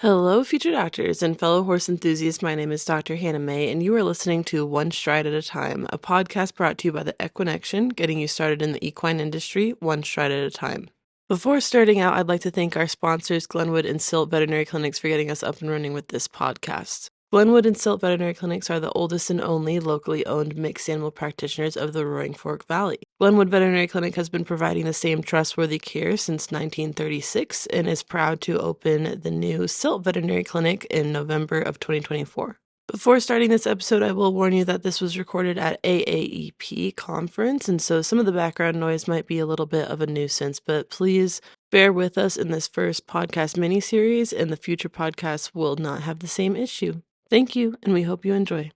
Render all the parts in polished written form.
Hello, future doctors and fellow horse enthusiasts. My name is Dr. Hannah May, and you are listening to One Stride at a Time, a podcast brought to you by the Equinection, getting you started in the equine industry one stride at a time. Before starting out, I'd like to thank our sponsors, Glenwood and Silt Veterinary Clinics, for getting us up and running with this podcast. Glenwood and Silt Veterinary Clinics are the oldest and only locally owned mixed animal practitioners of the Roaring Fork Valley. Glenwood Veterinary Clinic has been providing the same trustworthy care since 1936 and is proud to open the new Silt Veterinary Clinic in November of 2024. Before starting this episode, I will warn you that this was recorded at AAEP conference, and so some of the background noise might be a little bit of a nuisance, but please bear with us in this first podcast mini-series, and the future podcasts will not have the same issue. Thank you, and we hope you enjoy.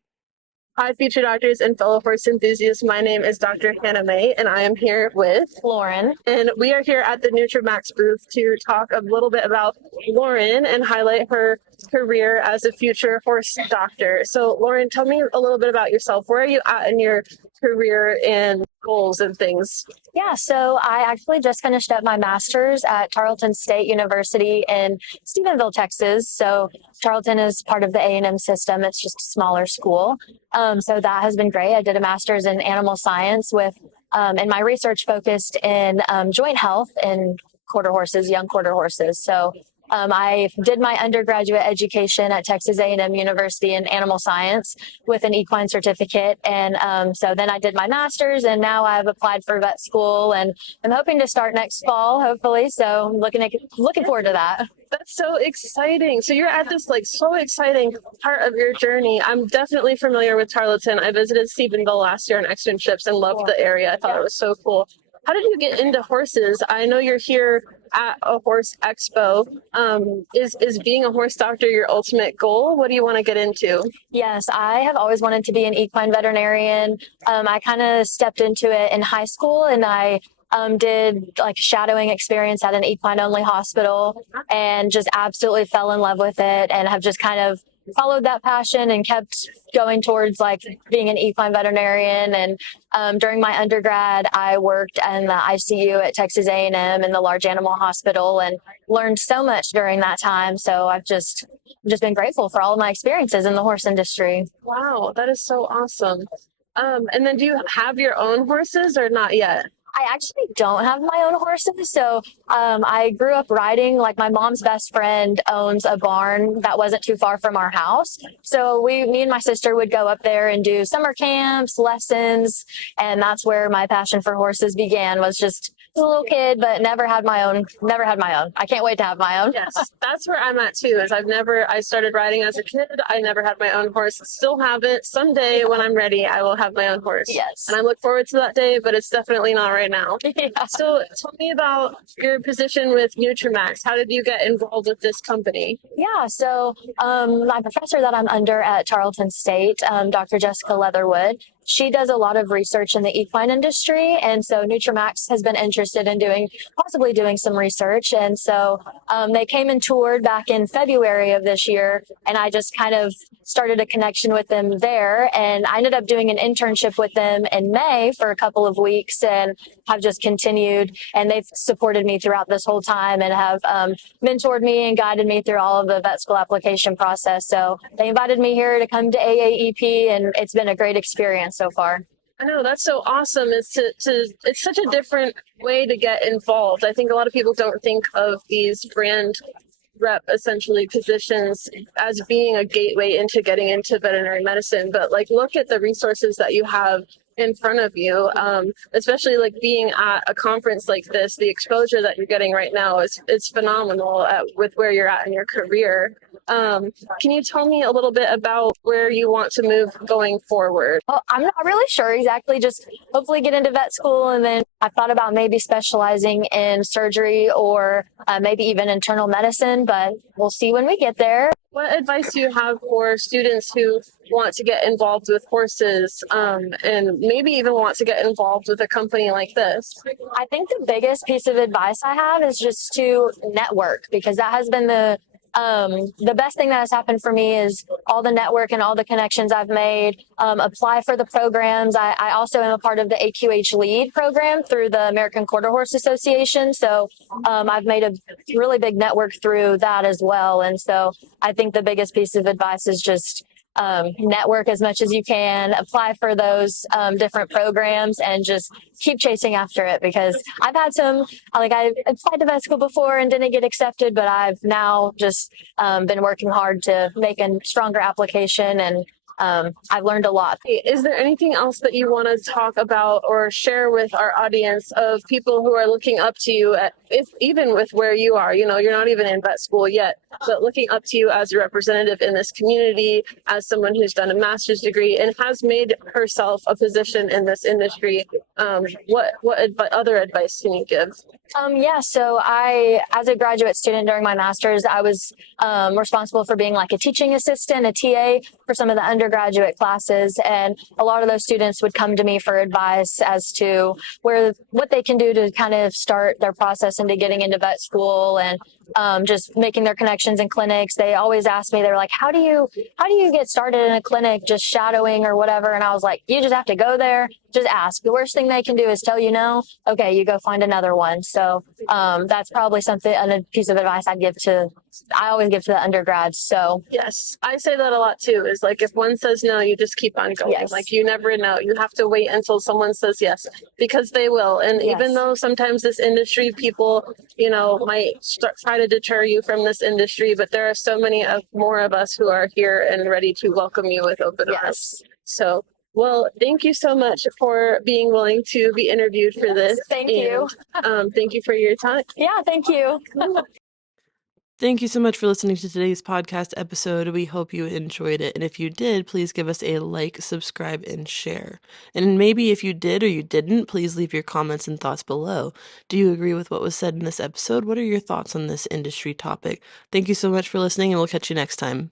Hi, future doctors and fellow horse enthusiasts. My name is Dr. Hannah May, and I am here with Lauren. And we are here at the Nutramax booth to talk a little bit about Lauren and highlight her career as a future horse doctor. So, Lauren, tell me a little bit about yourself. Where are you at in your career and goals and things? Yeah, so I actually just finished up my master's at Tarleton State University in Stephenville, Texas. So Tarleton is part of the A&M system. It's just a smaller school. So that has been great. I did a master's in animal science and my research focused in joint health in quarter horses, young quarter horses. So I did my undergraduate education at Texas A&M University in animal science with an equine certificate. And so then I did my master's, and now I've applied for vet school, and I'm hoping to start next fall, hopefully. So I'm looking forward to that. That's so exciting. So you're at this so exciting part of your journey. I'm definitely familiar with Tarleton. I visited Stephenville last year on externships and loved the area. I thought it was so cool. How did you get into horses? I know you're here at a horse expo. Is being a horse doctor your ultimate goal? What do you want to get into? Yes, I have always wanted to be an equine veterinarian. I kind of stepped into it in high school, and I did like a shadowing experience at an equine only hospital and just absolutely fell in love with it, and have just kind of followed that passion and kept going towards like being an equine veterinarian. And during my undergrad, I worked in the ICU at Texas A&M in the large animal hospital and learned so much during that time. So I've just been grateful for all of my experiences in the horse industry. Wow, that is so awesome. And then do you have your own horses or not yet? I actually don't have my own horses. So I grew up riding. Like my mom's best friend owns a barn that wasn't too far from our house. So me and my sister would go up there and do summer camps, lessons. And that's where my passion for horses began, was just a little kid, but never had my own. I can't wait to have my own. Yes, that's where I'm at too, is I started riding as a kid. I never had my own horse, still haven't. Someday when I'm ready, I will have my own horse. Yes. And I look forward to that day, but it's definitely not right now. Yeah. So tell me about your position with Nutramax. How did you get involved with this company? Yeah, so my professor that I'm under at Tarleton State, Dr. Jessica Leatherwood, she does a lot of research in the equine industry. And so Nutramax has been interested in possibly doing some research. And so they came and toured back in February of this year, and I just kind of started a connection with them there. And I ended up doing an internship with them in May for a couple of weeks, and have just continued. And they've supported me throughout this whole time and have mentored me and guided me through all of the vet school application process. So they invited me here to come to AAEP, and it's been a great experience so far. I know, that's so awesome. It's such a different way to get involved. I think a lot of people don't think of these brand rep essentially positions as being a gateway into getting into veterinary medicine, but look at the resources that you have in front of you, especially being at a conference like this. The exposure that you're getting right now is phenomenal with where you're at in your career. Can you tell me a little bit about where you want to move going forward? Well, I'm not really sure exactly, just hopefully get into vet school, and then I thought about maybe specializing in surgery or maybe even internal medicine, but we'll see when we get there. What advice do you have for students who want to get involved with horses and maybe even want to get involved with a company like this? I think the biggest piece of advice I have is just to network, because that has been the The best thing that has happened for me is all the network and all the connections I've made. Apply for the programs. I also am a part of the AQH Lead program through the American Quarter Horse Association. So I've made a really big network through that as well. And so I think the biggest piece of advice is just network as much as you can, apply for those different programs, and just keep chasing after it. Because I've had some, like I applied to vet school before and didn't get accepted, but I've now just been working hard to make a stronger application, and I've learned a lot. Is there anything else that you want to talk about or share with our audience of people who are looking up to you, even with where you are? You know, you're not even in vet school yet, but looking up to you as a representative in this community, as someone who's done a master's degree and has made herself a position in this industry. What other advice can you give? So as a graduate student during my master's, I was responsible for being like a teaching assistant, a TA for some of the undergraduate classes. And a lot of those students would come to me for advice as to what they can do to kind of start their process into getting into vet school, and just making their connections in clinics. They always ask me, they're like, how do you get started in a clinic, just shadowing or whatever? And I was like, you just have to go there, just ask. The worst thing they can do is tell you no. Okay, you go find another one. So that's probably a piece of advice I always give to the undergrads. So yes, I say that a lot too, is like, if one says no, you just keep on going. Yes. Like, you never know. You have to wait until someone says yes, because they will. And Yes. even though sometimes this industry, people, might try to deter you from this industry, but there are so many more of us who are here and ready to welcome you with open arms. So, well, thank you so much for being willing to be interviewed for this. Thank you. Thank you for your time. Yeah, thank you. Thank you so much for listening to today's podcast episode. We hope you enjoyed it. And if you did, please give us a like, subscribe, and share. And maybe if you did or you didn't, please leave your comments and thoughts below. Do you agree with what was said in this episode? What are your thoughts on this industry topic? Thank you so much for listening, and we'll catch you next time.